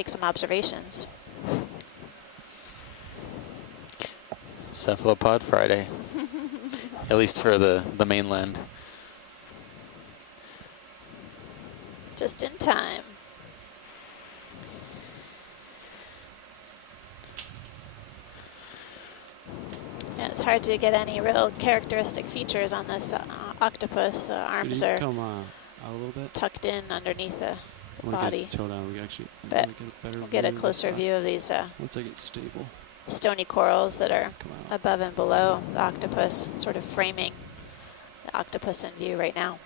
take some observations. Cephalopod Friday, at least for the mainland. Just in time. Yeah, it's hard to get any real characteristic features on this octopus. Arms are come out a little bit? tucked in underneath the body. Toe down. We actually But get a better we'll get a view of closer this view of these once I get stable. stony corals that are Come out. above and below the octopus, sort of framing the octopus in view right now.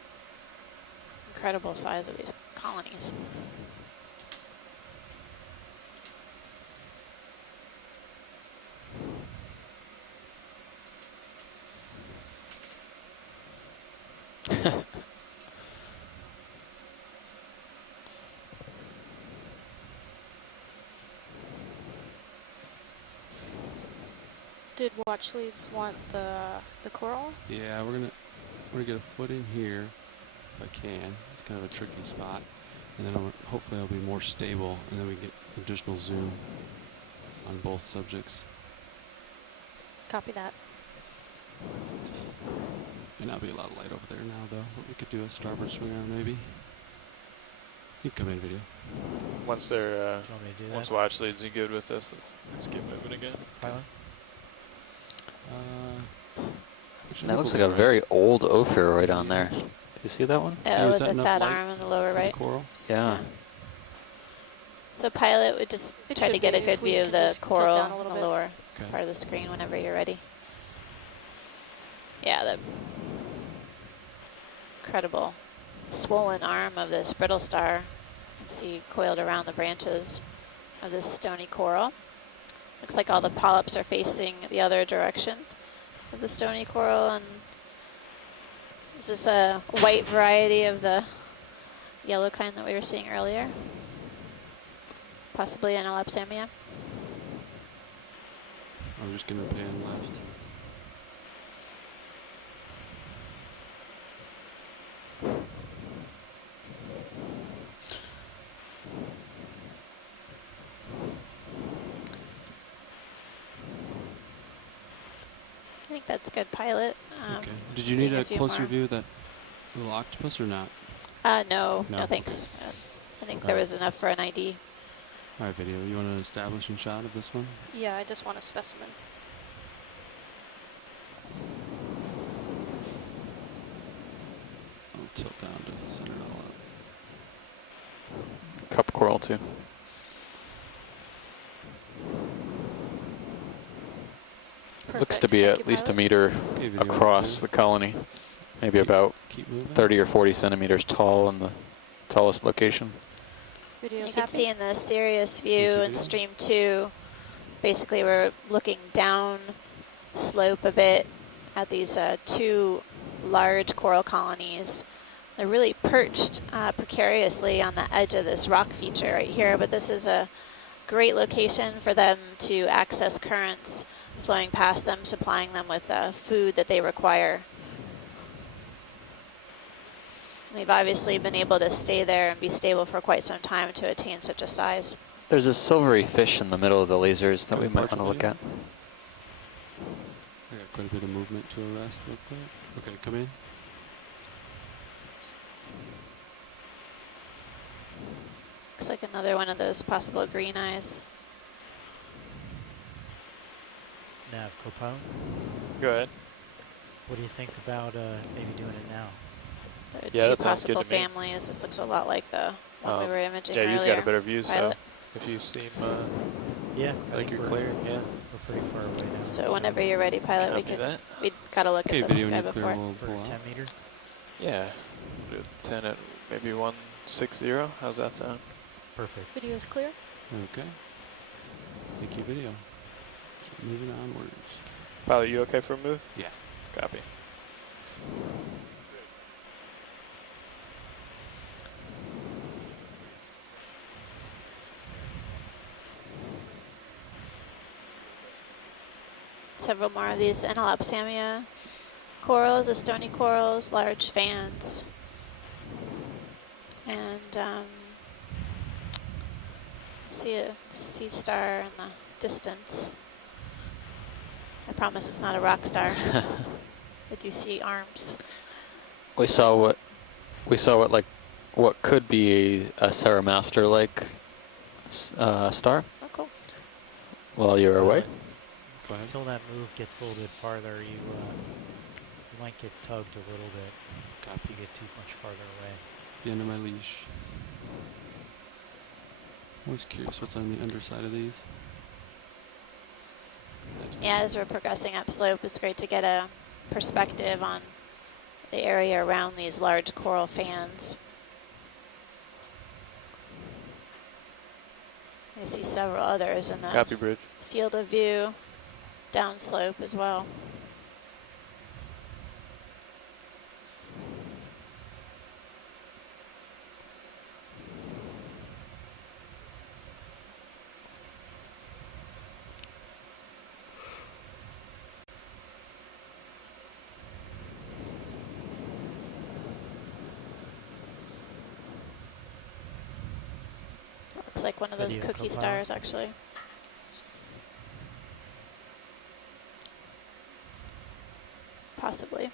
Incredible size of these colonies. Did watch leads want the coral? Yeah, we're gonna get a foot in here if I can. It's kind of a tricky spot, and then hopefully I'll be more stable, and then we get additional zoom on both subjects. Copy that. And that'll be a lot of light over there now, though. But we could do a starboard swing arm maybe. You can come in video. Once they're once that? watch leads, you good with this? Let's get moving again. Pilot? That looks like a very old ophiuroid on there. Do you see that one? Oh, with that the enough fat light arm in the lower for the right. coral? Yeah. So pilot would just It try to should get be a if good we view of could the just tilt coral down a in little the bit. lower Okay. part of the screen whenever you're ready. Yeah, the incredible swollen arm of this brittle star. You can see coiled around the branches of this stony coral. Looks like all the polyps are facing the other direction of the stony coral. And is this a white variety of the yellow kind that we were seeing earlier? Possibly an Elapsamia. I'm just gonna pan left. I think that's good, pilot. Okay. Did you seeing need a few closer more. view of that little octopus or not? No, No. thanks. I think All there right. was enough for an ID. All right, video. You want an establishing shot of this one? Yeah, I just want a specimen. I'll tilt down to center it all up. Cup coral too. Looks to Perfect. be Thank at you, least a pilot. meter Okay, video across the colony. Maybe about Keep moving. 30 or 40 centimeters tall in the tallest location. You Video's can happy. see in the Sirius view you, in video. stream 2, basically we're looking down slope a bit at these two large coral colonies. They're really perched precariously on the edge of this rock feature right here, but this is a great location for them to access currents flowing past them, supplying them with food that they require. They've obviously been able to stay there and be stable for quite some time to attain such a size. There's a silvery fish in the middle of the lasers that we might want to look at. I got quite a bit of movement to arrest real quick. Okay, come in. Looks like another one of those possible green eyes. Nav co-pilot. Go ahead. What do you think about maybe doing it now? There are Yeah, two that sounds good possible to me. families. This looks a lot like the one we were imaging Yeah, earlier. you've got a better view, so Pilot. if you seem Yeah, like you're we're- clear, yeah. We're pretty far away now. So whenever you're ready, pilot, we Copy can. that. We got to look Okay, at this video guy when you're clear, before. we'll For pull out. 10 meter. Yeah. Do 10 at maybe 160. How's that sound? Perfect. Video's clear. Okay. Thank you, video. Moving onwards. Pilot, you okay for a move? Yeah. Copy. Several more of these Enelopsamia corals, the stony corals, large fans. And See a sea star in the distance. I promise it's not a rock star. I do see arms. We saw what could be a Sarah Master like star Oh, cool. while you were away. Go ahead. Until that move gets a little bit farther, you might get tugged a little bit if Copy. you get too much farther away. The end of my leash. I was curious what's on the underside of these. Yeah, as we're progressing upslope, it's great to get a perspective on the area around these large coral fans. I see several others in the Copy, bridge. field of view downslope as well. Looks like one of those Video cookie profile. stars, actually. Possibly.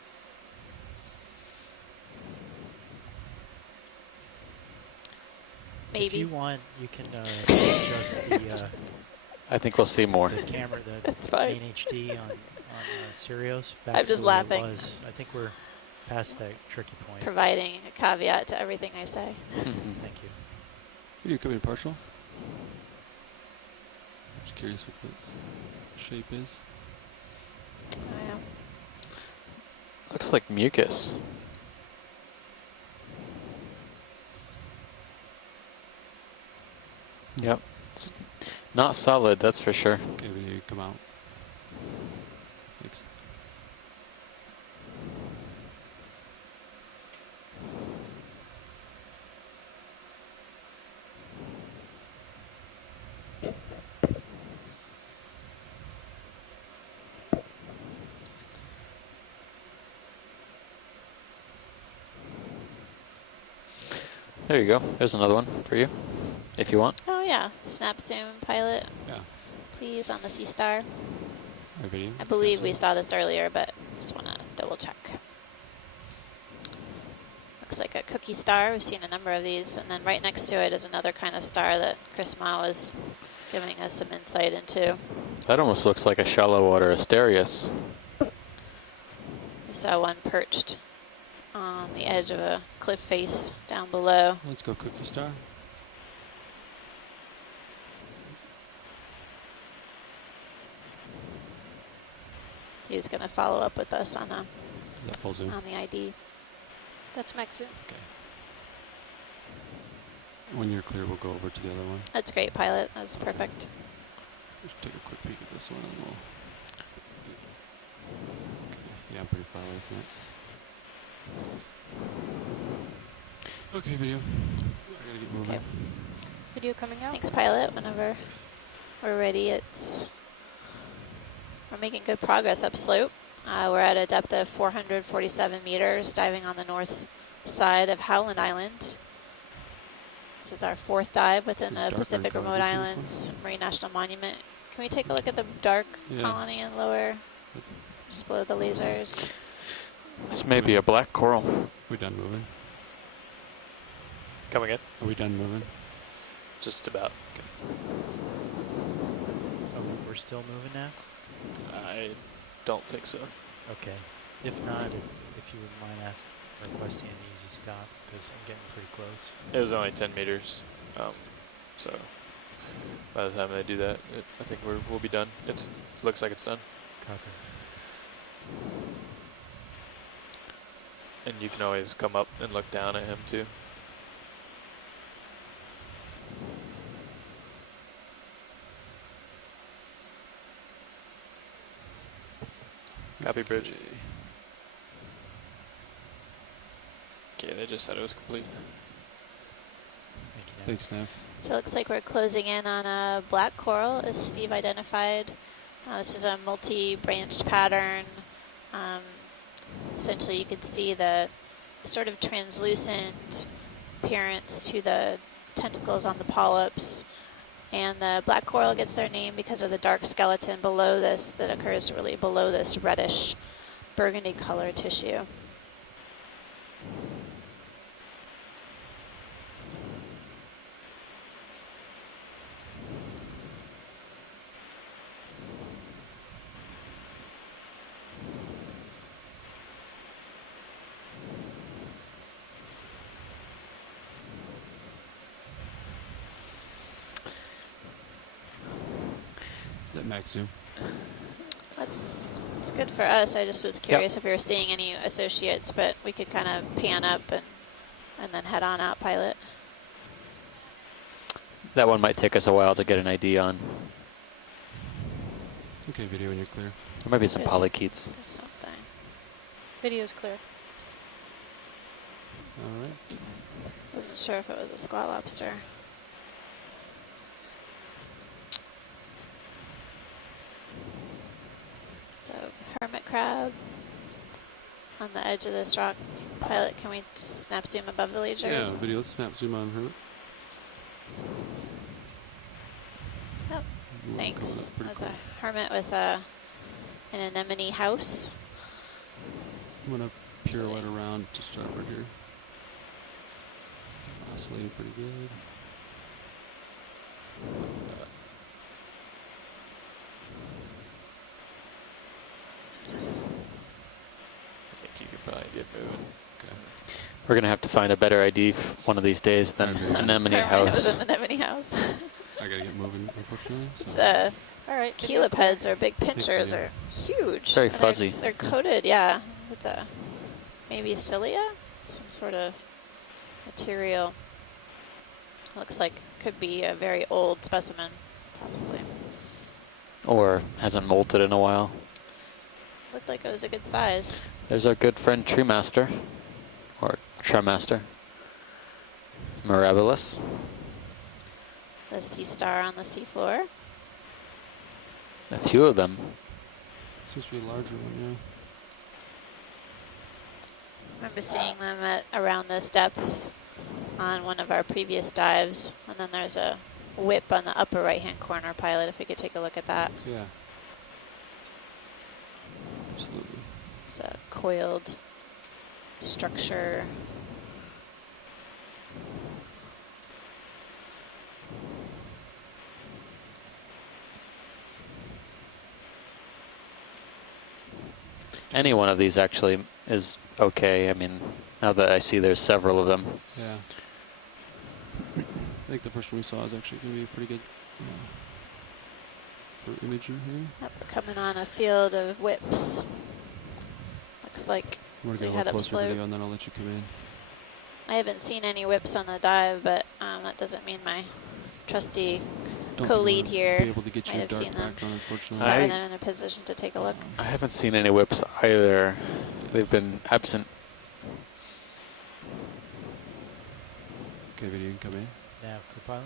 If Maybe. you want, you can adjust the I think we'll see more. the camera, the That's fine. main HD on Sirius. Back I'm to just the way it laughing. was. I think we're past that tricky point. Providing a caveat to everything I say. Thank you. Video coming in partial. Just curious what this shape is. Oh, yeah. Looks like mucus. Yep. It's not solid, that's for sure. Okay, video come out. Thanks. There you go. There's another one for you, if you want. Oh yeah, snap zoom pilot, Yeah. please, on the sea star. Our video. I believe we saw this earlier, but just want to double check. Looks like a cookie star. We've seen a number of these, and then right next to it is another kind of star that Chris Ma was giving us some insight into. That almost looks like a shallow water Asterius. We saw one perched on the edge of a cliff face down below. Let's go cookie star. He's going to follow up with us on Is that full zoom? the ID. That's max zoom. Okay. When you're clear, we'll go over to the other one. That's great, pilot. That's perfect. Just take a quick peek at this one and we'll... Okay. Yeah, I'm pretty far away from it. Okay, video. I gotta get moving. Okay. Video coming out. Thanks, pilot. Whenever we're ready, we're making good progress upslope. We're at a depth of 447 meters, diving on the north side of Howland Island. This is our fourth dive within the Darker Pacific color, Remote this is Islands Marine National Monument. Can we take a look at the dark Yeah. colony and lower, just below the lasers? This may be a black coral. We done moving? Coming in. Are we done moving? Just about. Oh, we're still moving now? I don't think so. Okay. If not, if you wouldn't mind requesting an easy stop, because I'm getting pretty close. It was only 10 meters. So by the time they do that, I think we'll be done. Looks like it's done. Copy. And you can always come up and look down at him too. Copy, bridge. Okay, they just said it was complete. Thank you, Dan. Thanks, Nav. So it looks like we're closing in on a black coral, as Steve identified. This is a multi-branched pattern. Essentially, you can see the sort of translucent appearance to the tentacles on the polyps. And the black coral gets their name because of the dark skeleton below this that occurs really below this reddish burgundy color tissue. Is that max zoom? That's good for us. I just was curious if we were seeing any associates, but we could kind of pan up and then head on out pilot. That one might take us a while to get an ID on. Okay, video when you're clear. There might be some There's- polychaetes. There's something. Video's clear. All right. Wasn't sure if it was a squat lobster. So hermit crab on the edge of this rock. Pilot, can we just snap zoom above the lead Yeah, jars? video. Let's snap zoom on her. Yep. Ooh, Thanks. that's pretty That's cool. a hermit with an anemone house. I'm gonna pirouette around to starboard here. Oscillating pretty good. I think you could probably get moving. Okay. We're going to have to find a better ID one of these days than Okay. Anemone Hermit House. with an anemone house. I gotta get moving, unfortunately. It's So. All right. video clear. Chelipeds or big pinchers video. are huge. Very And fuzzy. They're coated, yeah, with the maybe cilia, some sort of material. Looks like could be a very old specimen, possibly. Or hasn't molted in a while. Looked like it was a good size. There's our good friend Treemaster, or Tremaster. Mirabilis. The sea star on the seafloor. A few of them. Seems to be a larger one, Remember seeing them at around this depth on one of our previous dives. And then there's a whip on the upper right-hand corner, pilot, if we could take a look at that. yeah. Yeah. Absolutely. It's a coiled structure. Any one of these actually is okay. I mean, now that I see there's several of them. Yeah. I think the first one we saw is actually going to be pretty good for imaging here. Yep, we're coming on a field of whips. Looks like I'm going So to you get a head little up closer slope. video and then I'll let you come in. I haven't seen any whips on the dive, but that doesn't mean my trusty Don't co-lead be here able to get might your have dark seen them. background, unfortunately. so I'm in a position to take a look. I haven't seen any whips either. They've been absent. Okay, video, you can come in. Nav Copilot?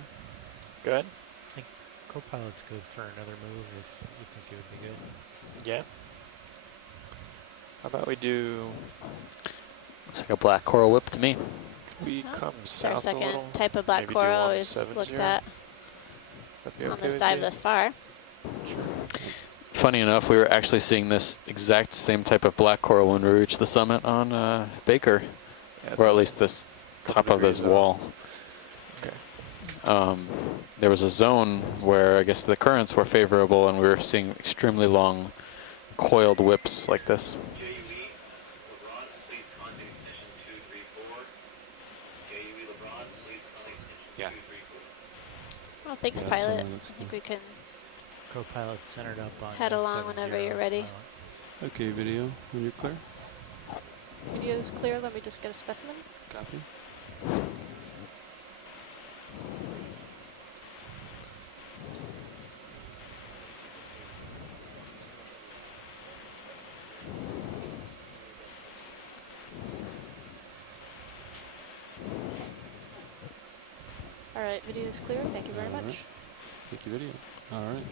Go ahead. Copilot's good for another move if you think it would be good. Yeah. How about we do? Looks like a black coral whip to me. Could we Oh, come It's our south a second little? type of black Maybe do coral we've 170. looked at That'd be on okay this with dive you? thus far. Funny enough, we were actually seeing this exact same type of black coral when we reached the summit on Baker, Yeah, or at it's least this couple top of this degrees off. wall. Okay. There was a zone where I guess the currents were favorable and we were seeing extremely long coiled whips like this. Yeah. Well, thanks, Yeah, pilot. so looks I think good. we can. Copilot centered up on Head along 170 whenever you're ready. pilot. Okay, video, when you're clear. Video's clear. Let me just get a specimen. Copy. All right. Video's clear. Thank you very All right. much. Thank you, video. All right.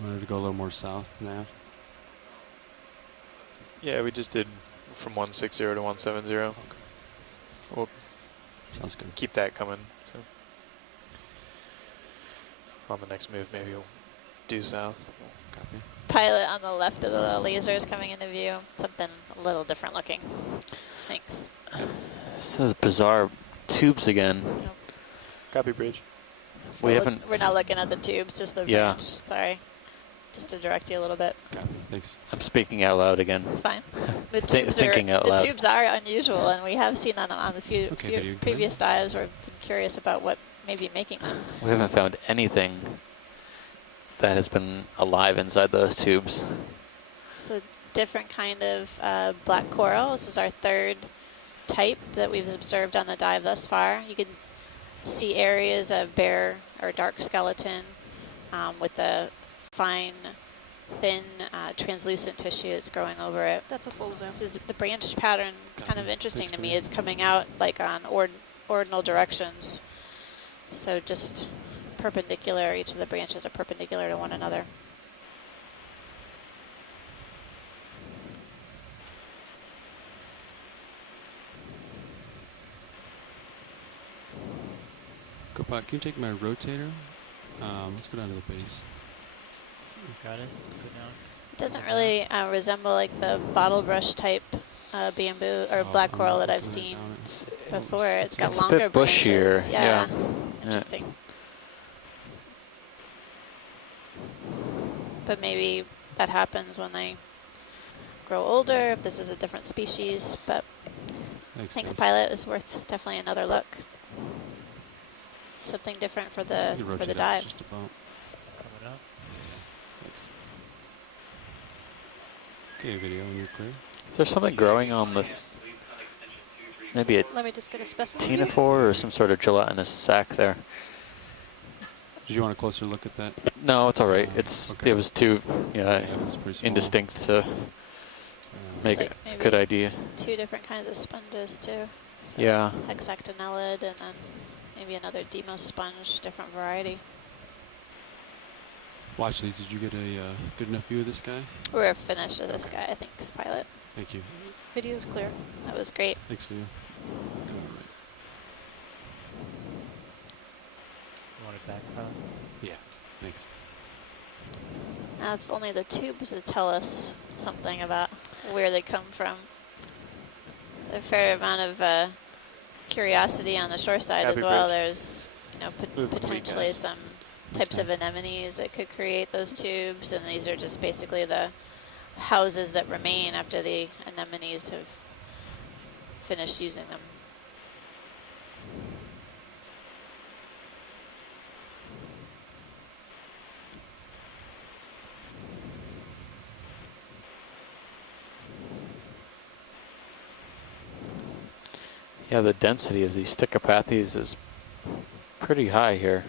You wanted to go a little more south now? Yeah, we just did from 160 to 170. Okay. We'll Sounds good. keep that coming. So. On the next move, maybe we'll due south. Copy. Pilot on the left of the lasers coming into view. Something a little different looking. Thanks. This is bizarre. Tubes again. Nope. Copy, bridge. We haven't. We're not looking at the tubes, just the Yeah. branch. Sorry. Just to direct you a little bit. Copy. Thanks. I'm speaking out loud again. It's fine. The Thi- tubes thinking are out loud. the tubes are unusual, and we have seen that on the few Okay, video good. previous dives. We've been curious about what may be making them. We haven't found anything that has been alive inside those tubes. So different kind of black coral. This is our third type that we've observed on the dive thus far. You can see areas of bare or dark skeleton with the fine, thin, translucent tissue that's growing over it. That's a full zoom. This is the branch pattern. It's kind of Copy. interesting Thanks, to me. Maria. It's coming out like on ordinal directions. So just perpendicular. Each of the branches are perpendicular to one another. Copilot, can you take my rotator? Let's go down to the base. You've got it. Go down. It doesn't really resemble like the bottle brush type bamboo or black coral that I've seen before. It's got It's a longer bit bushier, branches. Yeah. yeah. Interesting. But maybe that happens when they grow older, if this is a different species. But thanks, guys. pilot. It was worth definitely another look. Something different for You the can rotate up dive. just about. Coming up. Thanks. Okay, video when you're clear. Is there something growing on this? Maybe a Let me just get a specimen. ctenophore or some sort of gelatinous sac there. Did you want a closer look at that? No, it's all right. It's Okay. It was too It's pretty small. indistinct to make like a maybe good idea. Two different kinds of sponges too. So Yeah. hexactinellid and then maybe another Demos sponge, different variety. Watch these. Did you get a good enough view of this guy? We're finished with this guy, I think, pilot. Thank you. Video is clear. That was great. Thanks, video. You want it back, pilot? Yeah, thanks. Now if only the tubes would tell us something about where they come from. A fair amount of curiosity on the shore side Copy, as well. bridge. There's, you know, Move potentially cast. some types of anemones that could create those tubes, and these are just basically the houses that remain after the anemones have finished using them. Yeah, the density of these Stichopathes is pretty high here.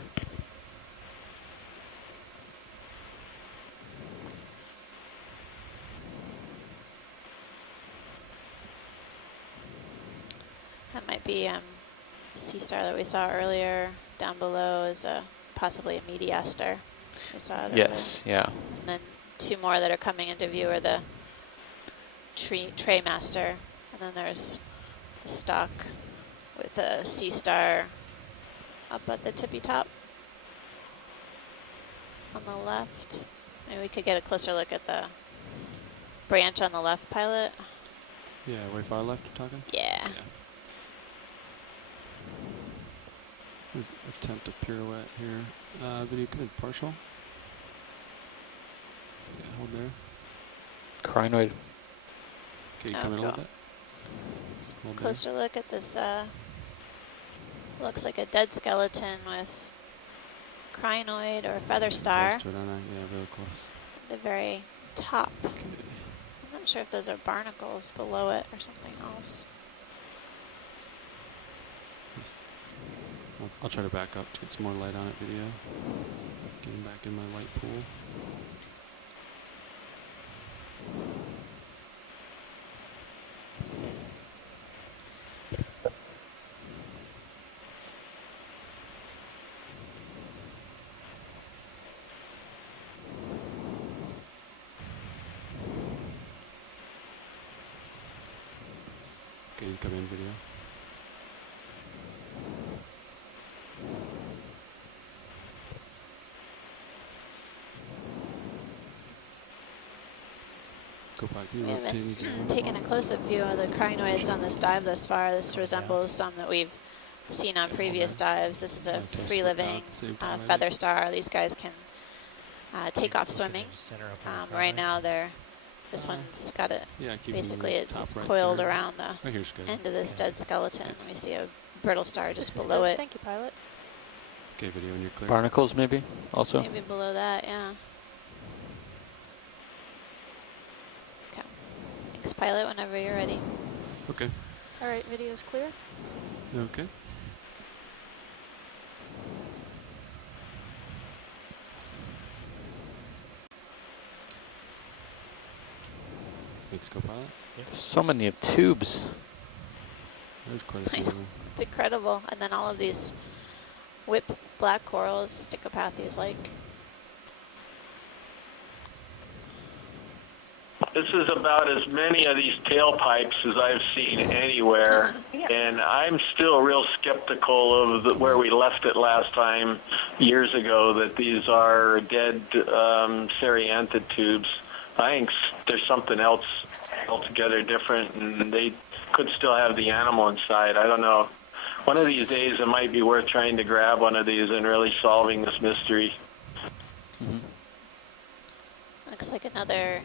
That might be sea star that we saw earlier. Down below is possibly a mediaster. We saw it Yes, yeah. earlier. And then two more that are coming into view are the tray master, and then there's a stock with a sea star up at the tippy top on the left. Maybe we could get a closer look at the branch on the left, pilot. Yeah, way far left you're talking? Yeah. Attempt a pirouette here. Video good, partial. Yeah, hold there. Crinoid. Okay, you Oh, come in a little cool. bit. Hold there. Closer look at this, looks like a dead skeleton with crinoid or feather star Close to it, aren't I? Yeah, really close. at the very top. Okay. I'm not sure if those are barnacles below it or something else. I'll try to back up to get some more light on it, video. Getting back in my light pool. you come in, video. Copilot, can you We rotate me haven't down? taken a close-up view of the crinoids on this dive thus far. This resembles some that we've seen on previous dives. This is a Yeah, toes slip down free-living at the same time, maybe. feather star. These guys can take off You can swimming. just center up on the Right crinoid. now, this one's got it. Yeah, keep Basically, moving. it's Top right coiled there. around the Right here's good. end of this Okay. dead skeleton. Thanks. We see a brittle star just This is below good. it. Thank you, pilot. Okay, video, when you're clear. Barnacles, maybe, also? Maybe below that, yeah. Okay. Thanks, pilot, whenever you're ready. Okay. All right, video's clear. Okay. Thanks, Copilot. So many tubes. There's quite a I few know. of them. It's incredible. And then all of these whip black corals, Stichopathes like. This is about as many of these tailpipes as I've seen anywhere, and I'm still real skeptical of where we left it last time, years ago, that these are dead Serianthid tubes. I think there's something else altogether different, and they could still have the animal inside. I don't know. One of these days, it might be worth trying to grab one of these and really solving this mystery. Looks like another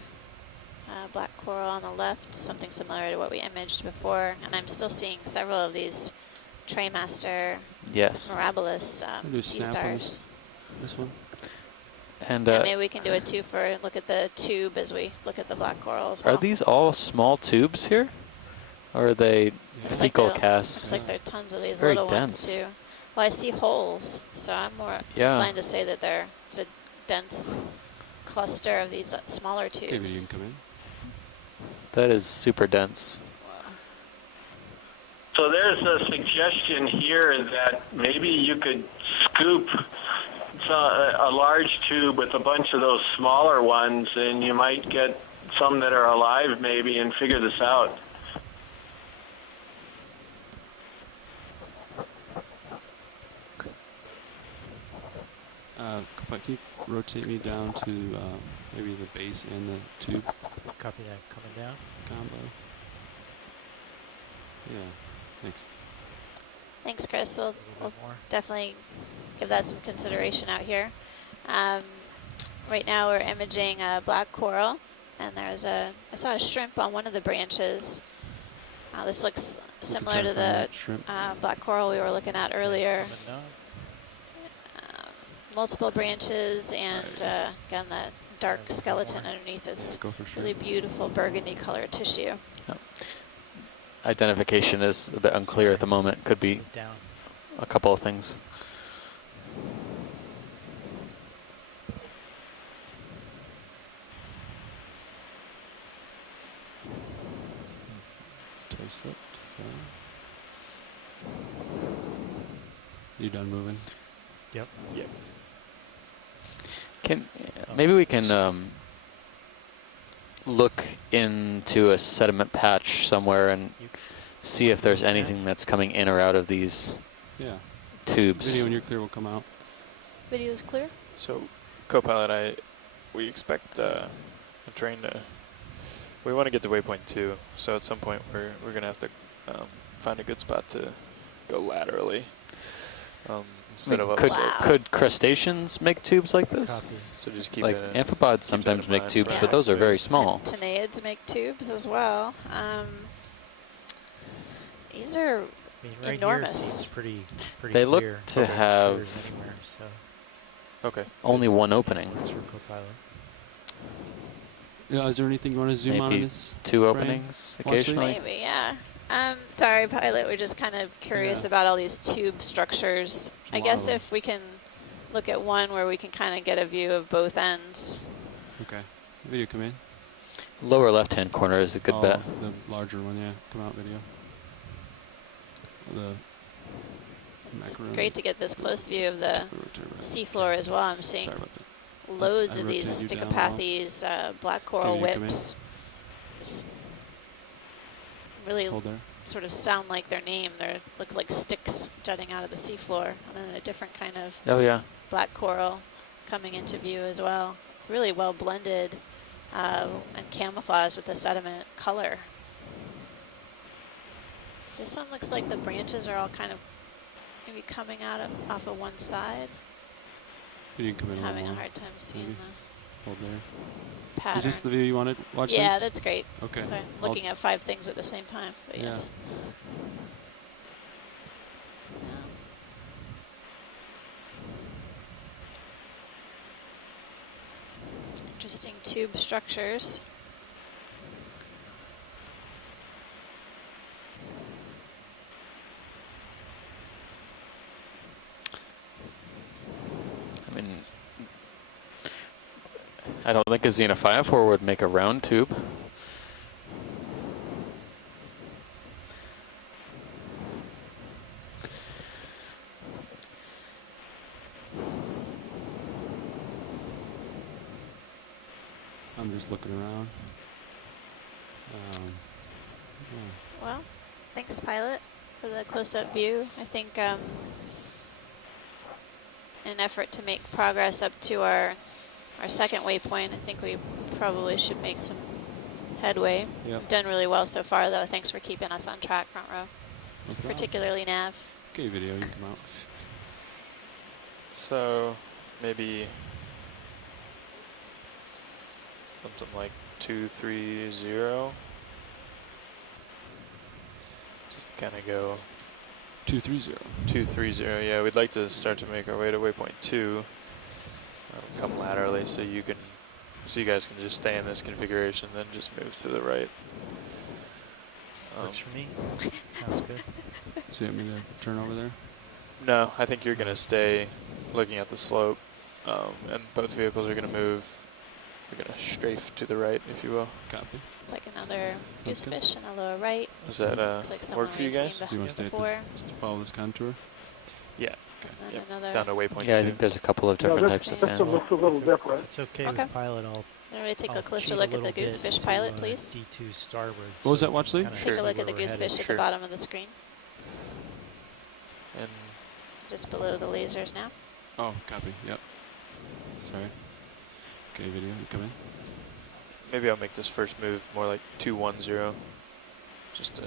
black coral on the left, something similar to what we imaged before. And I'm still seeing several of these Traymaster Yes. mirabilis Do a sea snap on stars. This one? And Yeah, maybe we can do a twofer and look at the tube as we look at the black coral as well. are these all small tubes here? Or are they Looks like fecal they're- casts? Looks like there are tons of It's these very little dense. ones too. Well, I see holes, so I'm more Yeah. inclined to say that it's a dense cluster of these smaller Okay, video, you tubes. can come in. That is super dense. So there's a suggestion here that maybe you could scoop a large tube with a bunch of those smaller ones, and you might get some that are alive maybe and figure this out. Copilot, can you rotate me down to maybe the base and the tube Copy that. Coming down. combo? Yeah, thanks. Thanks, Chris. A We'll little bit more. definitely give that some consideration out here. Right now we're imaging a black coral, and I saw a shrimp on one of the branches. This looks similar try to find the that shrimp. black coral we were looking at earlier. Coming down. Multiple branches, and again, that dark There's one skeleton more. underneath this Go for shrimp. really beautiful burgundy colored tissue. Identification is a bit unclear at the moment. Could be Move down. a couple of things. Toe slipped. So. You done moving? Yep. Maybe we can look into a sediment patch somewhere and You- see if there's anything that's coming in or out of these Yeah. tubes. Video when you're clear will come out. Video's clear. So, Copilot, we expect a train to. We want to get to waypoint 2, so at some point we're gonna have to find a good spot to go laterally instead of could upslope. could crustaceans make tubes like this? Copy. So just keep Like it. amphipods that sometimes in make mind tubes, for but those are next very week. small. Tenaids make tubes as well. These are I mean, right enormous. here it seems pretty They look clear. to Nothing's have- clear anywhere, so Okay. Only one opening. thanks for Copilot. Yeah, is there anything you want to zoom on in Maybe this? Two frame? openings Watch occasionally. these. maybe, yeah. Sorry, pilot. We're just kind of curious Yeah. about all these tube structures. I lot guess of 'em. if we can look at one where we can kind of get a view of both ends. Okay. Video come in. Lower left-hand corner is a good bet. The larger one, yeah. Come out, video. The It's macaroon. great to get this close view of the Rotate right. seafloor as well. I'm seeing Sorry about that. loads I of these rotated you down a lot. Stichopathes, black coral you come in? whips. Just really Hold there. sort of sound like their name. They look like sticks jutting out of the seafloor, and then a different kind of Oh yeah. black coral coming into view as well. Really well blended and camouflaged with the sediment color. This one looks like the branches are all kind of maybe coming out of off of one side. You can come in a Having a little more. hard time seeing maybe. the Hold there. pattern. Is this the view you wanted? Watch Yeah, links? that's great. Okay. Sorry, I'm looking at 5 things at the same time, but Yeah. yes. Interesting tube structures. I mean, I don't think a xenophyophore would make a round tube. I'm just looking around. Yeah. Well, thanks, pilot, for the close-up view. I think in an effort to make progress up to our second waypoint, I think we probably should make some headway. Yep. We've done really well so far, though. Thanks for keeping us on track, front row, No problem. particularly Nav. Okay, video, you can come out. So maybe something like 230. Just kind of go 230. 230. Yeah, we'd like to start to make our way to waypoint 2. Come laterally, so you guys can just stay in this configuration, then just move to the right. Works for me. Sounds good. So you want me to turn over there? No, I think you're going to stay looking at the slope, and both vehicles are going to move. We're going to strafe to the right, if you will. Copy. It's like another Okay. goosefish in the lower right. Does that Looks like someone work for you we've guys? seen Do you want to stay at before. this, follow this contour? Yeah. And Yep. another. Down to waypoint 2. Yeah, I think there's a couple of different types of this fans. one looks a little different. It's okay, Okay. with pilot. I'll Maybe take I'll a closer shoot look a at the little bit goosefish, to, pilot, please. D2 starboard. What was so that watch lead? kinda Take see a look where at the we're headed. goosefish at Sure. the bottom of the screen, And just below the lasers now. Oh, copy. Yep. Sorry. Okay, video, you come in. maybe I'll make this first move more like 210. Just to,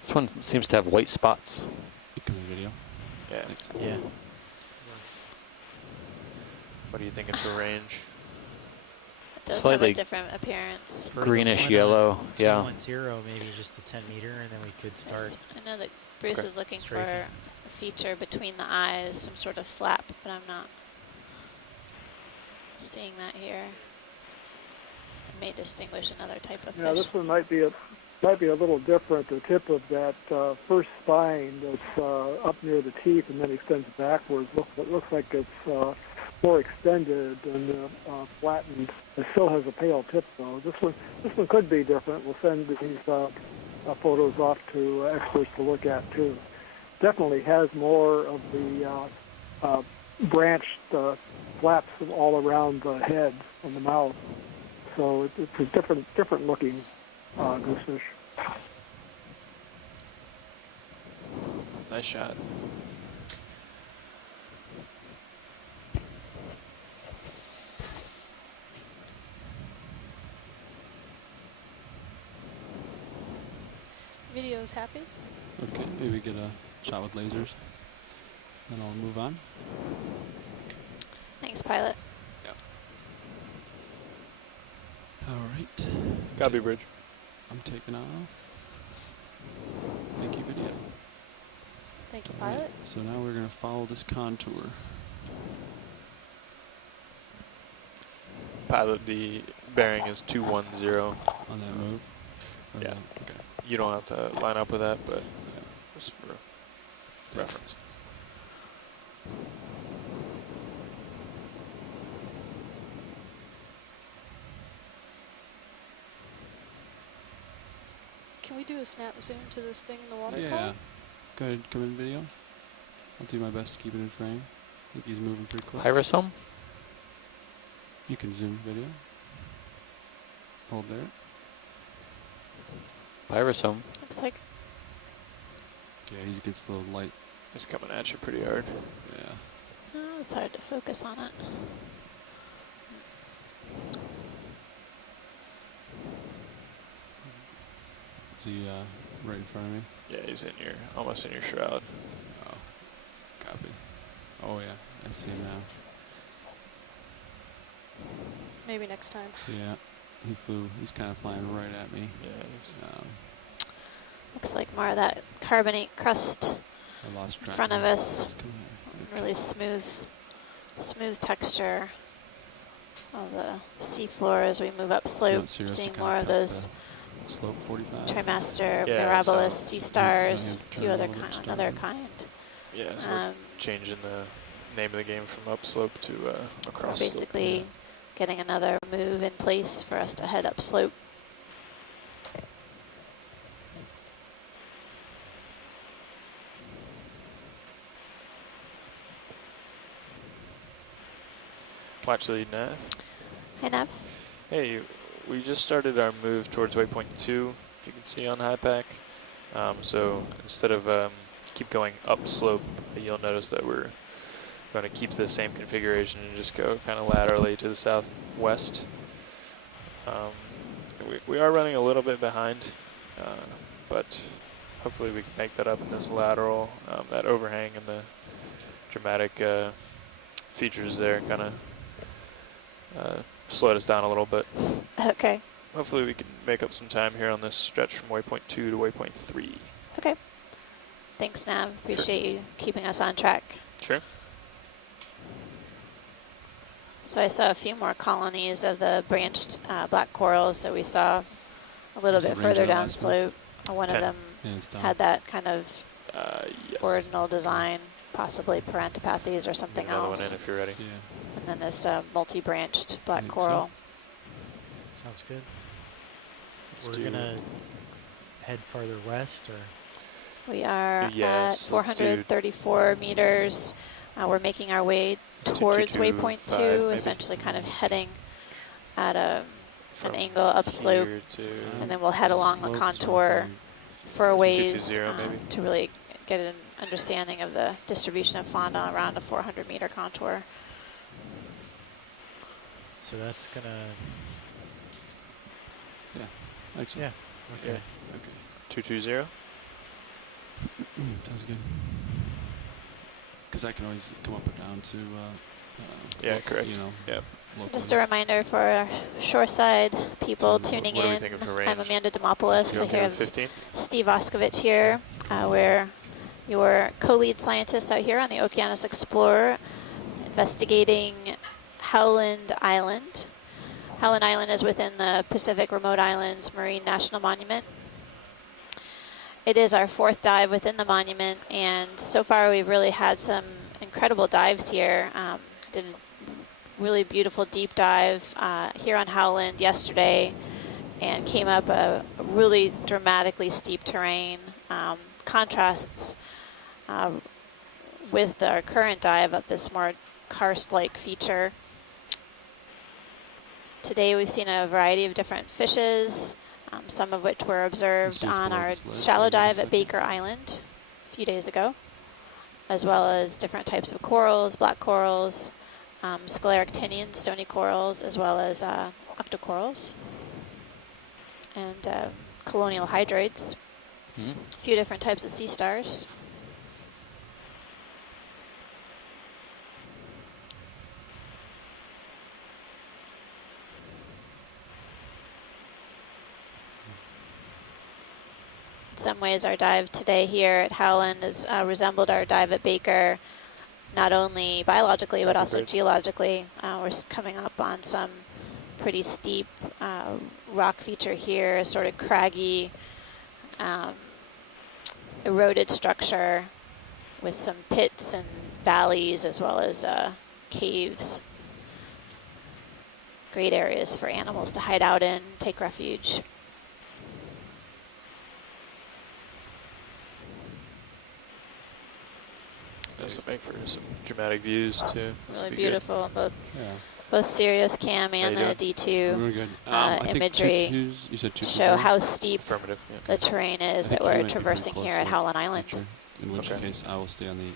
This one seems to have white spots. You come in, video. yeah. Thanks. Yeah. What are you thinking for range? It does have Slightly a different appearance. For the greenish one on yellow, yeah. 210, maybe just a 10 meter, and then we could start. Yes, I know that Bruce Okay. was looking for Strafing. a feature between the eyes, some sort of flap, but I'm not seeing that here. It may distinguish another type of Yeah, fish. this one might be a little different. The tip of that first spine that's up near the teeth and then extends backwards looks like it's more extended and flattened. It still has a pale tip though. This one could be different. We'll send these photos off to experts to look at too. Definitely has more of the branched flaps all around the head and the mouth. So it's a different looking goosefish. Nice shot. Video's happy. Okay, maybe get a shot with lasers. Then I'll move on. Thanks, pilot. All right. Copy, bridge. I'm taking off. Thank you, video. Thank you, All right, pilot. so now we're going to follow this contour. Pilot, the bearing is 210. On that move? Or Yeah. the- okay. You don't have to line up with that, but just for reference. Can we do a snap zoom to this thing in the water Yeah. column? Go ahead, come in video. I'll do my best to keep it in frame. I think he's moving pretty quick. Pyrosome? You can zoom video. Hold there. Pyrosome. Looks like Yeah, he gets the light. He's coming at you pretty hard. Yeah. it's hard to focus on it. Is he right in front of me? Yeah, he's almost in your shroud. Oh, copy. Oh yeah, I see him now. Maybe next time. Yeah, he flew. He's kind of flying right at me. Yeah. Looks like more of that carbonate crust I lost in track. front of now. us. Come here. Really smooth texture of the seafloor as we move up slope. So you're Seeing kinda more of cut those the slope 45. Trimaster, Yeah, Mirabilis, so- sea stars, Yeah, a few turn other a little bit, kind, start another with- kind. Yeah, so we're Um, changing the name of the game from upslope to we're across slope. basically getting another move in place for us to head up slope. Watch the lead nav. Hi, Nev. Hey, we just started our move towards waypoint 2, if you can see on HiPAC. So instead of keep going upslope, you'll notice that we're going to keep the same configuration and just go kind of laterally to the southwest. We are running a little bit behind, but hopefully we can make that up in this lateral. That overhang and the dramatic features there kind of slowed us down a little bit. Okay. Hopefully we can make up some time here on this stretch from waypoint 2 to waypoint 3. Okay. Thanks, Nav. Appreciate you keeping us on track. Sure. So I saw a few more colonies of the branched black corals that we saw a little What's the bit range further of that down last slope. One 10. of them Yeah, it's done. had that kind of Yes. ordinal design, possibly parentopathes or something Get another one in else. if you're ready. Yeah. And then this multi-branched black think so. coral. Sounds good. Let's We're do- gonna head farther west, or We are Yes, at let's do- 434 meters. We're making our way Let's do towards 225 waypoint 2, maybe. essentially kind of heading at an From angle upslope, here to and then we'll head along the Slope is contour roughly- for a ways 220 maybe. to really get an understanding of the distribution of fauna around a 400-meter contour. so that's gonna. Excellent. Yeah. Okay. Yeah. Okay. 220. Sounds good. Because I can always come up or down to. Yeah, correct. You know. Yep. Just a reminder for our shoreside people tuning What do we in. think of her I'm range? Amanda Demopoulos. You I okay here with 15? Steve Oskovich here. We're your co-lead scientist out here on the Okeanos Explorer, investigating Howland Island. Howland Island is within the Pacific Remote Islands Marine National Monument. It is our 4th dive within the monument, and so far we've really had some incredible dives here. Did a really beautiful deep dive here on Howland yesterday, and came up a really dramatically steep terrain. Contrasts with our current dive up this more karst-like feature. Today we've seen a variety of different fishes, some of which were observed see it's on below our the sledge. shallow Hold on a dive at second. Baker Island a few days ago, as well as different types of corals, black corals, scleractinian stony corals, as well as octocorals, and colonial hydroids, a few different types of sea stars. In some ways, our dive today here at Howland has resembled our dive at Baker, not only biologically, but also Great. geologically. We're coming up on some pretty steep rock feature here, sort of craggy, eroded structure with some pits and valleys as well as caves. Great areas for animals to hide out in, take refuge. This will make for some dramatic views too. This will Really be good. beautiful, both Yeah. both Sirius Cam and you the doing? D2 We're good. uh, I think imagery you said 2 show how steep Affirmative. Yeah. the terrain is I that think you we're might be pretty traversing close here to at it, Howland Island. Richard, in which Okay. case I will stay on the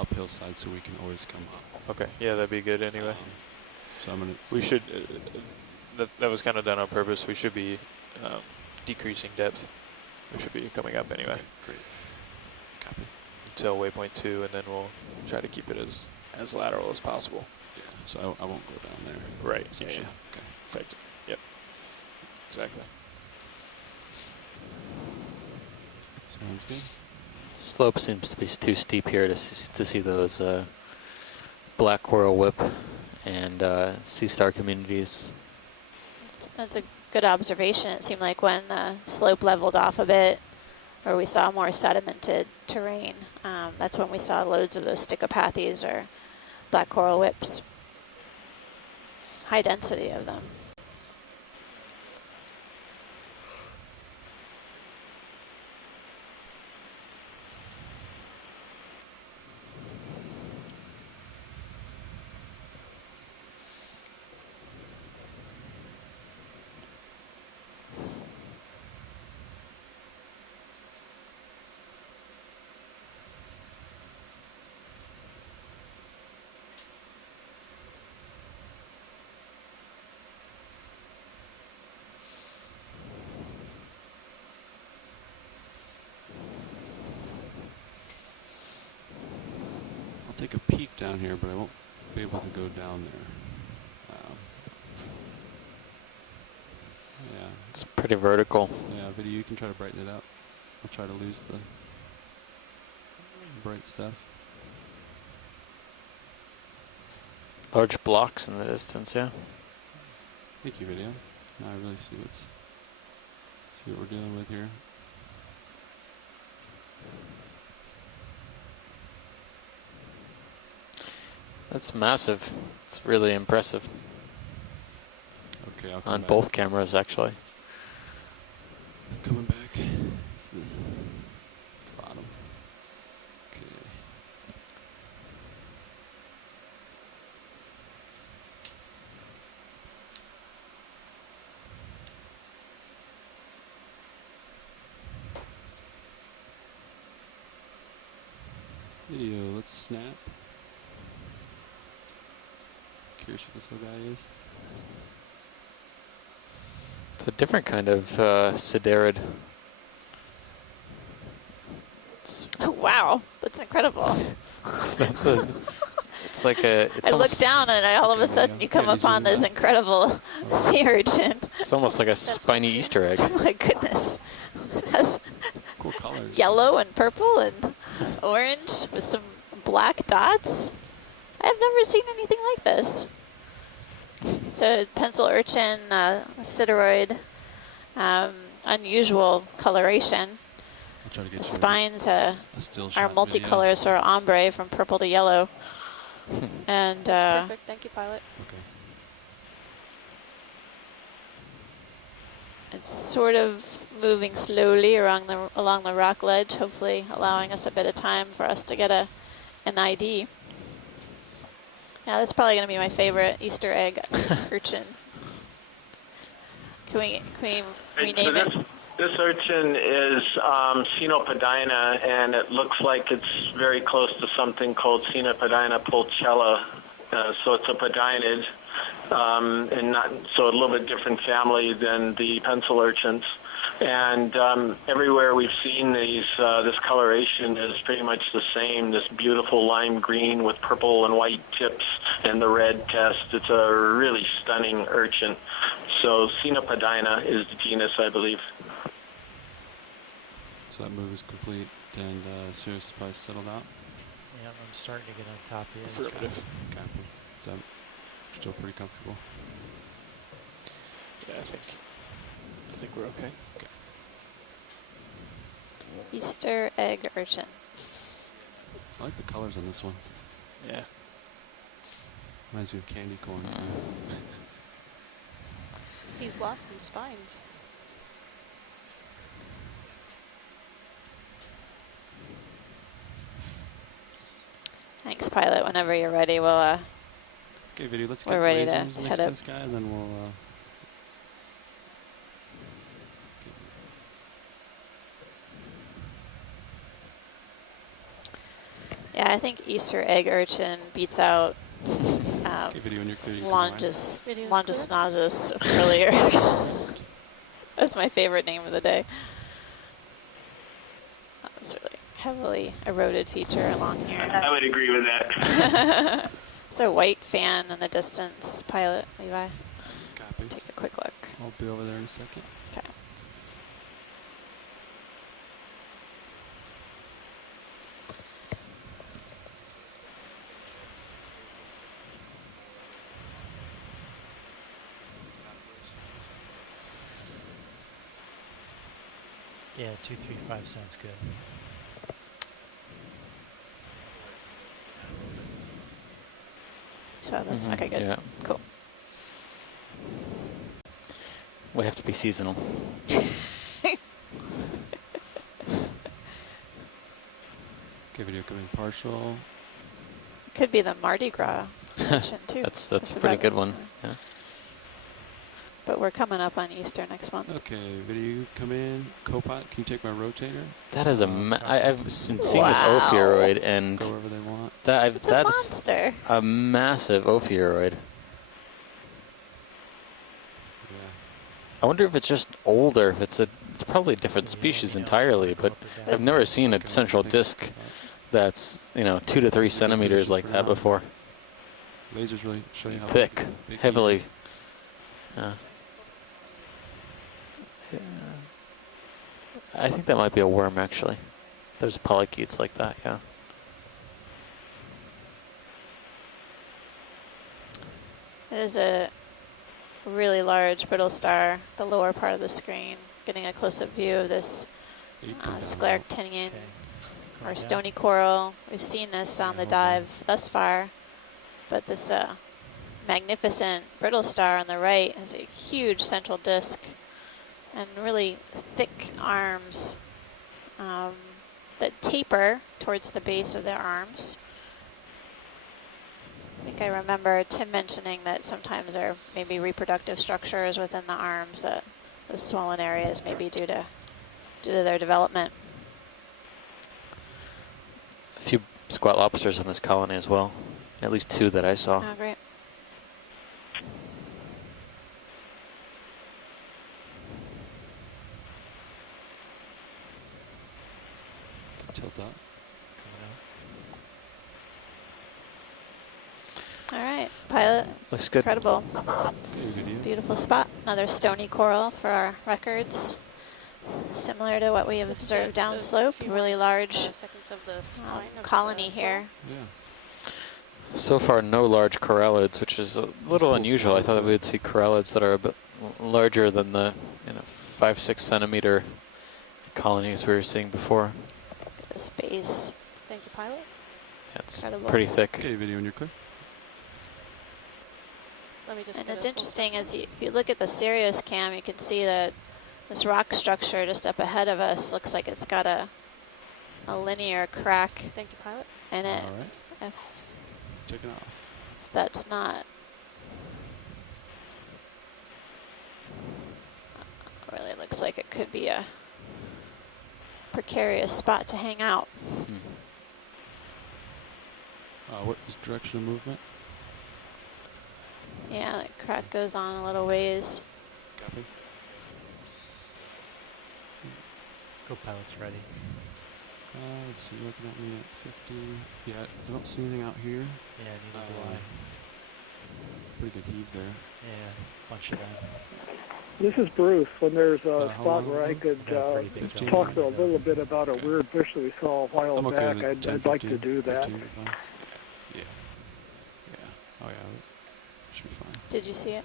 uphill side so we can always come up. Okay. Yeah, that'd be good anyway. So I'm gonna. We should. That was kind of done on purpose. We should be decreasing depth. We should be coming up anyway. Okay, great. Copy. Until waypoint 2, and then we'll try to keep it as lateral as possible. Yeah. So I won't go down there. Right. Yeah. essentially. Yeah. Okay. Perfect. Yep. Exactly. Sounds good. Slope seems to be too steep here to see those black coral whip and sea star communities. That's a good observation. It seemed like when the slope leveled off a bit, or we saw more sedimented terrain, that's when we saw loads of those stichopathes or black coral whips. High density of them. I'll take a peek down here, but I won't be able to go down there. Yeah. It's pretty vertical. Yeah, video, you can try to brighten it up. I'll try to lose the bright stuff. Large blocks in the distance, yeah. Thank you, video. Now I really see what we're dealing with here. That's massive. It's really impressive Okay, I'll come on back. both cameras, actually. Coming back to the bottom. Okay. Video, let's snap. Curious what this little guy is. It's a different kind of siderid. Oh, wow, that's incredible. That's a. It's like a. It's I look almost, down and all of a Okay, sudden yeah. you come Okay, upon zoom this in. incredible sea urchin. It's almost like a spiny Easter egg. Oh my goodness. It has Cool colors. yellow and purple and orange with some black dots. I've never seen anything like this. So pencil urchin, sideroid, unusual coloration. I'll try to The get you spines a still shot are video. multicolor, sort of ombre from purple to yellow. And Perfect. Thank you, pilot. Okay. it's sort of moving slowly along the rock ledge, hopefully allowing us a bit of time for us to get an ID. Yeah, that's probably going to be my favorite Easter egg urchin. Can we rename it? This urchin is Cenopadina, and it looks like it's very close to something called Cenopadina pulchella. So it's a podinid, and not so a little bit different family than the pencil urchins. And everywhere we've seen these, this coloration is pretty much the same. This beautiful lime green with purple and white tips and the red test. It's a really stunning urchin. So Cenopadina is the genus, I believe. So that move is complete, and Sirius is probably settled out. Yeah, I'm starting to get on top of you. It's Affirmative. Copy. So I'm still pretty comfortable. Yeah, I think we're okay. Easter egg urchin. I like the colors on this one. Yeah. Reminds me of candy corn. He's lost some spines. Thanks, pilot. Whenever you're ready, we'll Okay, video. Let's We're get ready to lasers next head to up. this guy, and then we'll. Yeah, I think Easter egg urchin beats out Okay, video when you're clear. You can wind. Longus nausus earlier. That's my favorite name of the day. That's really heavily eroded feature along here. I would agree with that. It's a white fan in the distance. Pilot, Levi, Copy. take a quick look. I'll be over there in a second. Okay. Yeah, 235 sounds good. So that's okay, good. Yeah. Cool. We have to be seasonal. Okay, video coming partial. Could be the Mardi Gras mention too. That's a pretty about good it. one. Yeah. But we're coming up on Easter next month. Okay, video come in. Copilot, can you take my rotator? That is a. I've seen this Wow. ophiuroid, and Go wherever they want. It's a that is monster. a massive ophiuroid. Yeah. I wonder if it's just older. If it's probably a different species entirely, but I've never seen a central disc that's 2 to 3 centimeters like that before. Lasers really show you how Thick, big he heavily. is. Yeah. I think that might be a worm, actually. There's polychaetes like that, yeah. It is a really large brittle star, the lower part of the screen. Getting a close-up view of this 8.0. scleractinian Okay. or Going stony coral. We've seen this on the dive thus far, but this magnificent brittle star on the right has a huge central disk and really thick arms that taper towards the base of their arms. I think I remember Tim mentioning that sometimes there may be reproductive structures within the arms, that the swollen areas may be due to their development. A few squat lobsters in this colony as well. At least 2 that I saw. Oh, great. Tilt up. All right, pilot. Looks good. Incredible. Okay, video. Beautiful spot. Another stony coral for our records. Similar to what we have Just observed get a downslope. few Really more, large seconds of this fine of colony the here. Yeah. So far, no large corallids, which is a little cool unusual. I photo, thought too. we would see corallids that are a bit larger than the 5-6 centimeter colonies we were seeing before. This base. Thank you, pilot. It's Incredible. pretty thick. Okay, video when you're clear. Let me just And get it's a full interesting, assessment. if you look at the Sirius cam, you can see that this rock structure just up ahead of us looks like it's got a linear crack Thank you, pilot. in it. All right. If Check it off. that's not really looks like it could be a precarious spot to hang out. Hmm. What is direction of movement? Yeah, that crack goes on a little ways. Copy. Copilot's ready. Let's see, looking at me at 50. Yeah, I don't see anything out here. Yeah, neither do I. Pretty good heave there. Yeah, bunch of them. This is Bruce. When there's a how spot long where I ago? could Yeah, pretty big jump. talk a little bit about a Okay. weird fish that we saw a while I'm okay back, with it. 10, I'd like to 15, do that. 15 would be fine. Yeah. Yeah. Oh yeah. Should be fine. Did you see it?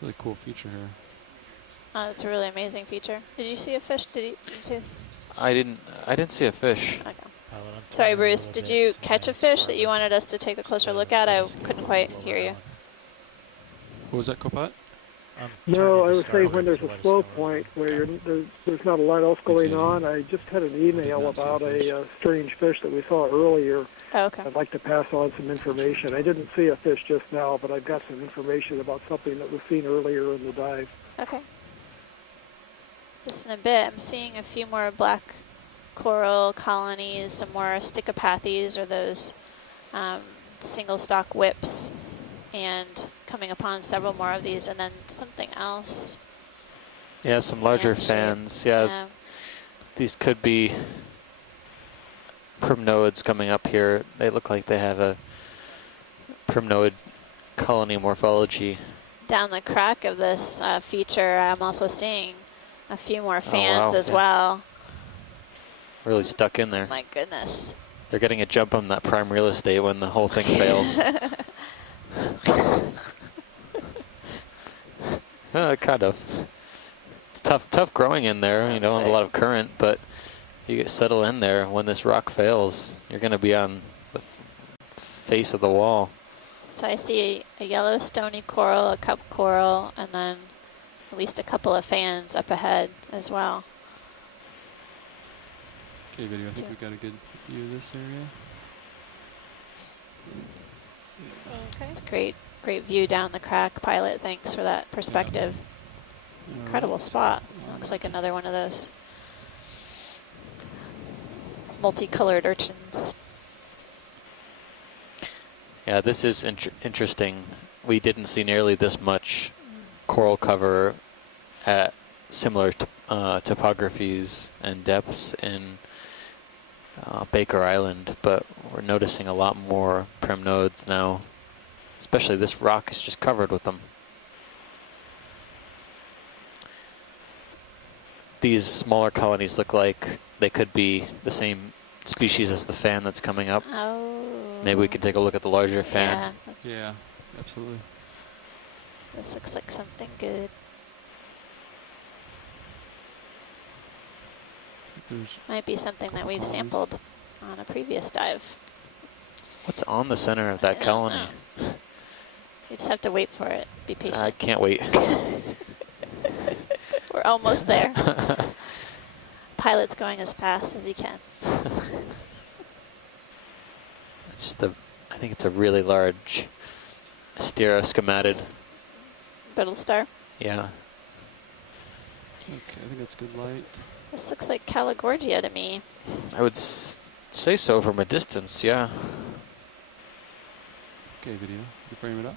Really cool feature here. Oh, that's a really amazing feature. Did you see a fish? Did you see? I didn't see a fish. Okay. Pilot, I'm Sorry, turning a Bruce. little Did bit you to catch a my fish that you starboard. wanted us to take a closer Just look at? I just couldn't go quite lower hear you. down. What was that, Copilot? No, I was started saying when there's to a let us slow know point where there's not a lot else Thanks, going Andy. on. I just had an email not see a about fish. a strange fish that we saw earlier. Oh, okay. I'd like to pass on some information. I didn't see a fish just now, but I've got some information about something that was seen earlier in the dive. Okay. Just in a bit, I'm seeing a few more black coral colonies, some more stichopathes, or those single stalk whips, and coming upon several more of these, and then something else. Yeah, some larger Fan shape. fans. Yeah, these could be primnoids coming up here. They look like they have a primnoid colony morphology. Down the crack of this feature, I'm also seeing a few more fans wow, as yeah. well. Really stuck in there. My goodness. They're getting a jump on that prime real estate when the whole thing fails. Kind of. It's tough growing in there. You don't have a lot of current, but you get settle in there. When this rock fails, you're going to be on the face of the wall. So I see a yellow stony coral, a cup coral, and then at least a couple of fans up ahead as well. Okay, video. I think we got a good view of this area. Okay. It's great view down the crack. Pilot, thanks for that perspective. Incredible spot. Looks like another one of those multicolored urchins. Yeah, this is interesting. We didn't see nearly this much coral cover at similar topographies and depths in Baker Island, but we're noticing a lot more primnoids now. Especially this rock is just covered with them. These smaller colonies look like they could be the same species as the fan that's coming up. Oh. Maybe we can take a look at the larger fan. Yeah, Yeah, absolutely. this looks like something good. There's Might be something that we've colonies. sampled on a previous dive. What's on the center of that I don't colony? know. You just have to wait for it. Be patient. I can't wait. We're almost there. Pilot's going as fast as he can. It's just I think it's a really large asteroscomatid. Brittle star. Yeah. Okay, I think that's good light. This looks like Caligorgia to me. I would say so from a distance, yeah. Okay, video. You frame it up.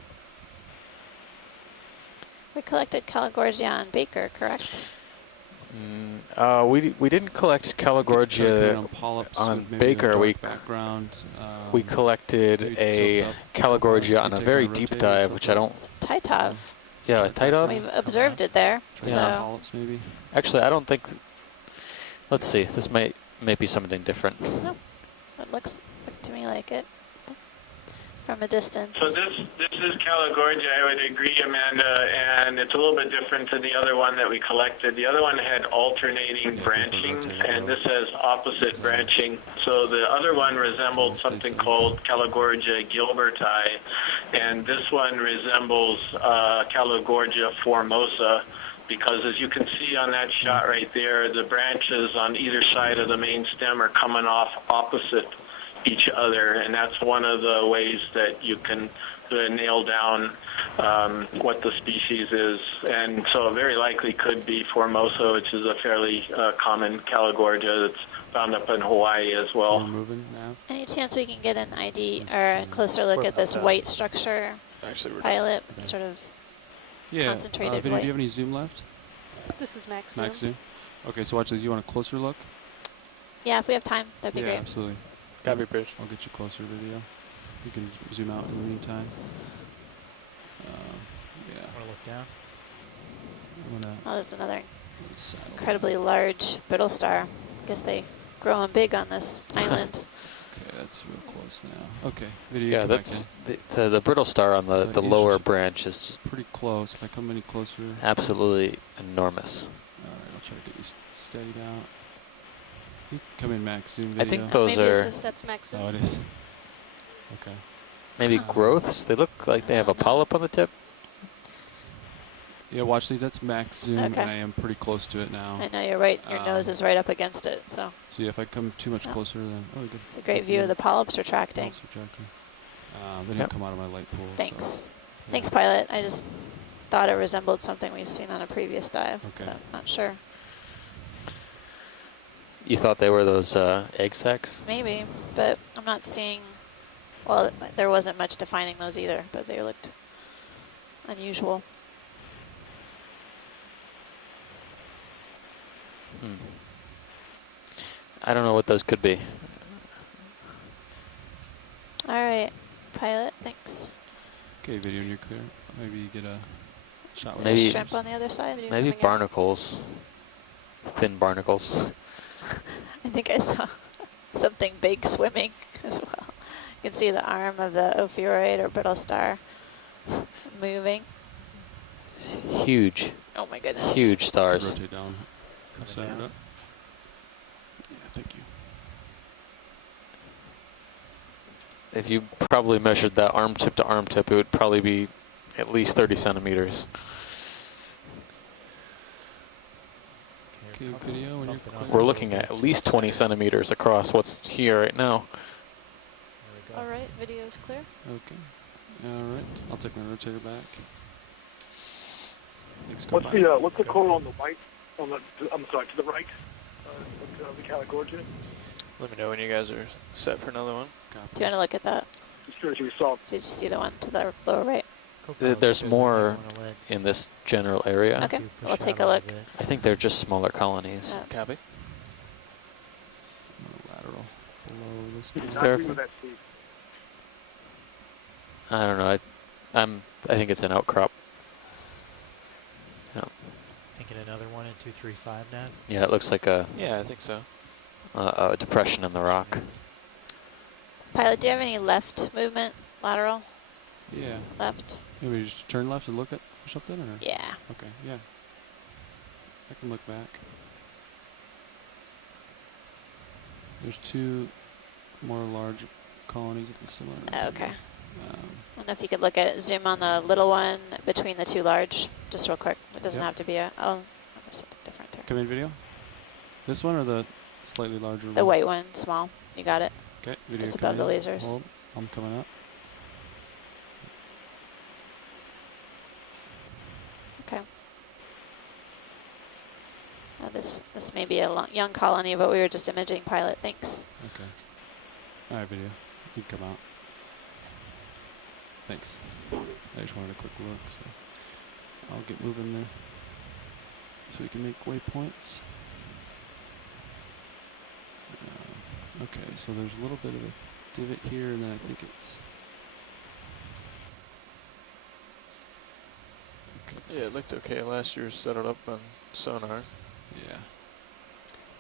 We collected Caligorgia on Baker, correct? We didn't collect Caligorgia polyps on with maybe Baker. the We dark background. we collected maybe a tilt up. Caligorgia on You a take very a deep rotator, dive, tilt which I up. don't. Titov. Yeah, Titov. We've observed it there. Try Yeah. some So polyps maybe. Actually, I don't think. Let's see. This may be something different. it looks to me like it from a distance. So this is Caligorgia, I would agree, Amanda, and it's a little bit different to the other one that we collected. The other one had alternating branching, and this has opposite branching. So the other one resembled something called Caligorgia gilberti, and this one resembles Caligorgia formosa, because as you can see on that shot right there, the branches on either side of the main stem are coming off opposite each other, and that's one of the ways that you can nail down what the species is. And so it very likely could be Formosa, which is a fairly common Caligorgia that's found up in Hawaii as well. We're moving now. Any chance we can get an ID or a closer look at this white structure, Actually, we're Pilot? Sort of Yeah. Concentrated Video, white. do you have any zoom left? This is Max Zoom. Max zoom. Okay, so watch this. You want a closer look? Yeah, if we have time, that'd be Yeah, great. absolutely. Gotta be patient. I'll get you closer video. You can zoom out in the meantime. Yeah. Want to look down? I'm gonna Oh, there's another saddle. incredibly large brittle star. Guess they grow them big on this island. Okay, that's real close now. Okay, video. Yeah, come back that's the brittle star on the So lower inch- branch is just in. Pretty close. If I come any closer. absolutely enormous. All right, I'll try to get you steadied out. You come in max zoom I video. think those Maybe it's are just That's Max Zoom. Oh, it is. Okay. maybe Huh. growths. They look like they have a polyp on the tip. Yeah, watch these. That's max zoom, Okay. and I am pretty close to it now. I know you're right. Your nose Um, is right up against it, so So yeah, if I come too much Oh. closer, then good. it's a great view of the polyps retracting. Polyps retracting. They Yep. didn't come out of my light pool. Thanks. So, Thanks, yeah. pilot. I just thought it resembled something we've seen on a previous dive. Okay. But I'm not sure. You thought they were those egg sacs? Maybe, but I'm not seeing. Well, there wasn't much defining those either, but they looked unusual. I don't know what those could be. All right, pilot. Thanks. Okay, video when you're clear. Maybe you get a shot Is with there a Maybe- shrimp on the other side? Video Maybe coming out. barnacles. Thin barnacles. I think I saw something big swimming as well. You can see the arm of the ophiuroid or brittle star moving. Huge, Oh my goodness. huge stars. Rotate down. Coming Set it down. up. Yeah, thank you. If you probably measured that arm tip to arm tip, it would probably be at least 30 centimeters. Okay, video when you're Bump it clear. up. We're looking at least 20 centimeters across what's here right now. There we go. All right, video is clear. Okay. All right. I'll take my rotator back. Thanks, What's co-pilot. the coral on the right? On the I'm sorry, to the right. The Caligorgia. Let me know when you guys are set for another one. Copy. Do you want to look at that? Just curious if you saw. Did you see the one to the lower right? Co-pilot's There's good, more we wanna let in this general area. Okay, you push we'll take out a little look. bit. I think they're just smaller colonies. Copy. Lateral below this Did guy. Is not there agree a- with that, Steve. I don't know. I think it's an outcrop. Thinking another 1 and 2, 3, 5 now. Yeah, it looks like a Yeah, I think so. depression in the rock. Pilot, do you have any left movement? Lateral? Yeah. Left? You want me to just turn left and look at something, or? Yeah. Okay. Yeah. I can look back. There's two more large colonies at the similar. Okay. Um, I don't know if you could look at it, zoom on the little one between the two large, just real quick. It doesn't Yep. have to be a, oh, that's something different there. come in video. This one or the slightly larger The one? white one, small. You got it. Okay. Video just coming above the in. lasers. Hold. I'm coming up. Okay. This may be a young colony, but we were just imaging, pilot. Thanks. Okay. All right, video. You can come out. Thanks. I just wanted a quick look, so I'll get moving there so we can make waypoints. Okay, so there's a little bit of a divot here, and then I think it's. Okay. Yeah, it looked okay last year. Set it up on sonar. Yeah,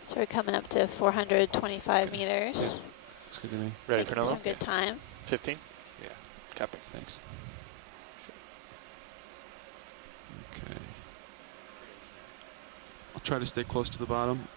So we're coming up to 425 Okay. meters. it's good to me. Ready Making for another some one? good time. 15? Yeah. Copy. Thanks. Okay. I'll try to stay close to the bottom.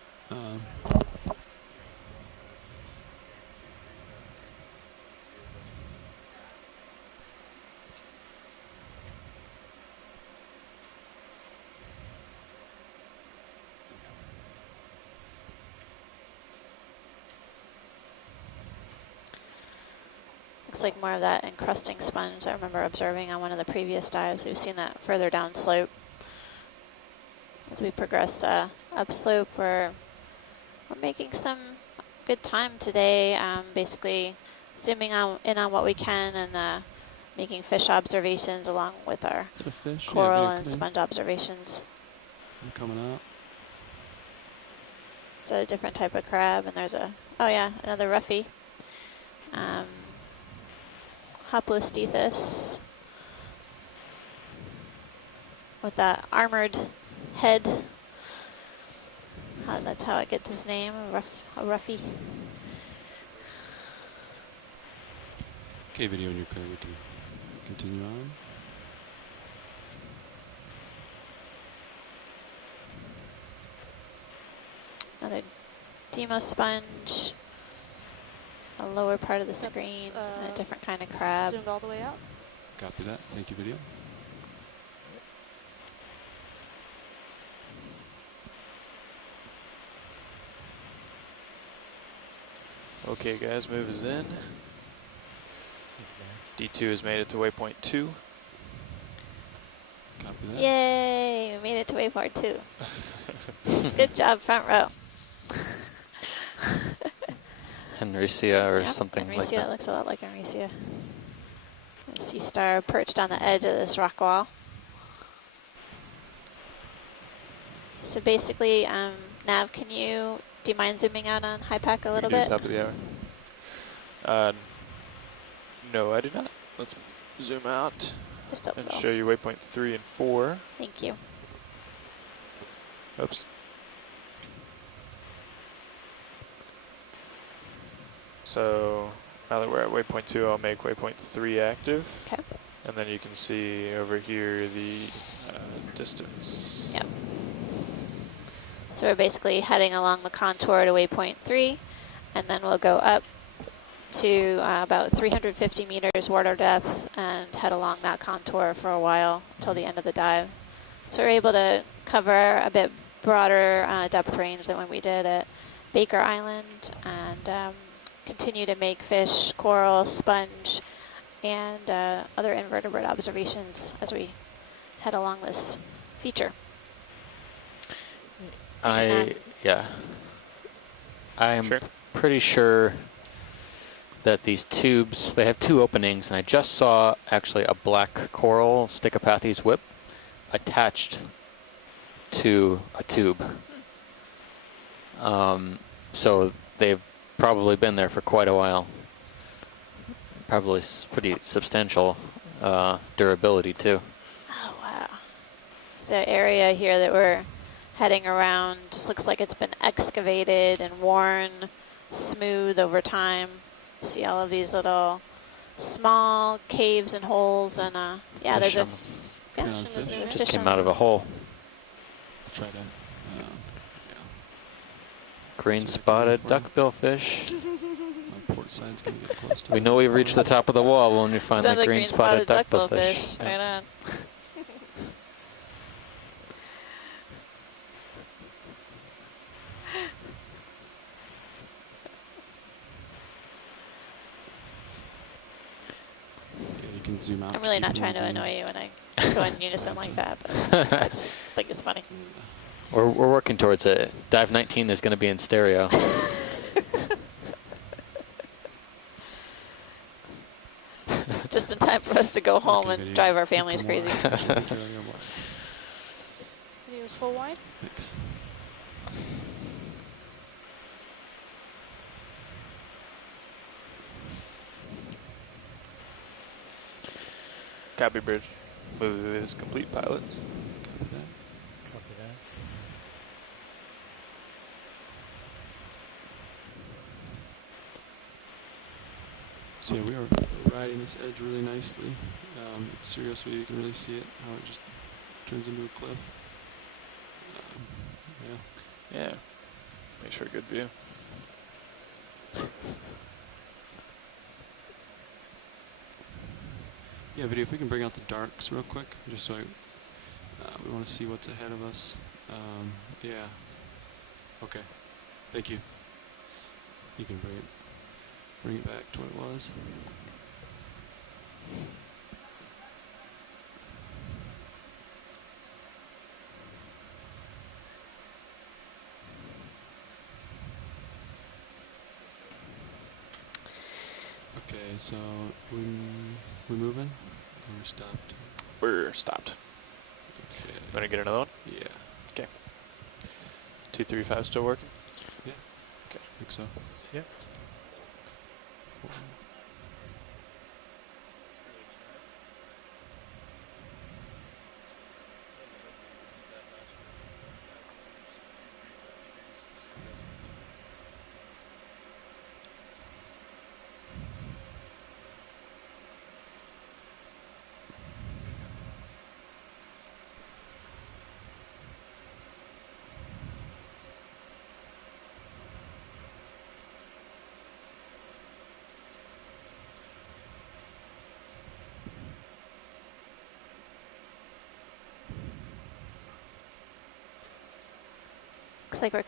Looks like more of that encrusting sponge I remember observing on one of the previous dives. We've seen that further down slope. As we progress upslope, we're making some good time today. Basically zooming in on what we can and making fish observations along with our Is it a fish? Yeah, coral video and coming in. sponge observations. I'm coming up. It's a different type of crab, and there's oh yeah, another roughy. Hoplostethus with that armored head. That's how it gets its name, a roughy. Okay, video when you're clear, we can continue on. Another Demo sponge. The lower part of the That's, screen, and a different kind of crab. Zoomed all the way out. Copy that. Thank you, video. Okay, guys, move is in. D2 has made it to waypoint 2. Copy that. Yay, we made it to waypoint 2. Good job, front row. Henricia or Yep, something like Henricia, that. looks a lot like Henricia. The sea star perched on the edge of this rock wall. So basically, Nav, do you mind zooming out on HiPAC a little We can do bit? top of the hour. No, I did not. Let's zoom out Just a and little. show you waypoint 3 and 4. Thank you. Oops. So now that we're at waypoint 2, I'll make waypoint 3 active. Okay. And then you can see over here the distance. Yep. So we're basically heading along the contour to waypoint 3, and then we'll go up to about 350 meters water depth and head along that contour for a while until the end of the dive. So we're able to cover a bit broader depth range than when we did at Baker Island, and continue to make fish, coral, sponge, and other invertebrate observations as we head along this feature. Thanks, I am Sure. pretty sure that these tubes, they have 2 openings, and I just saw actually a black coral Stichopathes whip attached to a tube. So they've probably been there for quite a while. Probably pretty substantial durability too. Oh, wow. So the area here that we're heading around just looks like it's been excavated and worn smooth over time. See all of these little small caves and holes, and yeah, Fish there's a on the fish. Yeah, And fish. there's a Just fish came on out of a hole. Try to. Green See if I can spotted record. duckbill fish. My port side's gonna get close to We it. know we've reached the top of the wall when we find Sounds the like green spotted duckbill fish. Right on. Yeah, you can zoom out. I'm really keep not trying to moving. annoy you when I go in unison like that, but I just think it's funny. We're working towards it. Dive 19 is going to be in stereo. Just in time for us to go home Okay, and video. drive our Keep families them crazy. wide. Keep it on your wide. Video is full wide. Thanks. Copy bridge. Move is complete, pilots. Copy that. Copy that. So yeah, we are riding this edge really nicely. It's serious where you can really see it, how it just turns into a cliff. Yeah. Yeah. Make sure good view. Yeah, video, if we can bring out the darks real quick, just so we want to see what's ahead of us. Yeah. Okay. Thank you. You can bring it back to what it was. Okay, so we moving? Or we're stopped? We're stopped. Okay. Want to get another one? Yeah. 235 still working? I think so. Yep. Looks like we're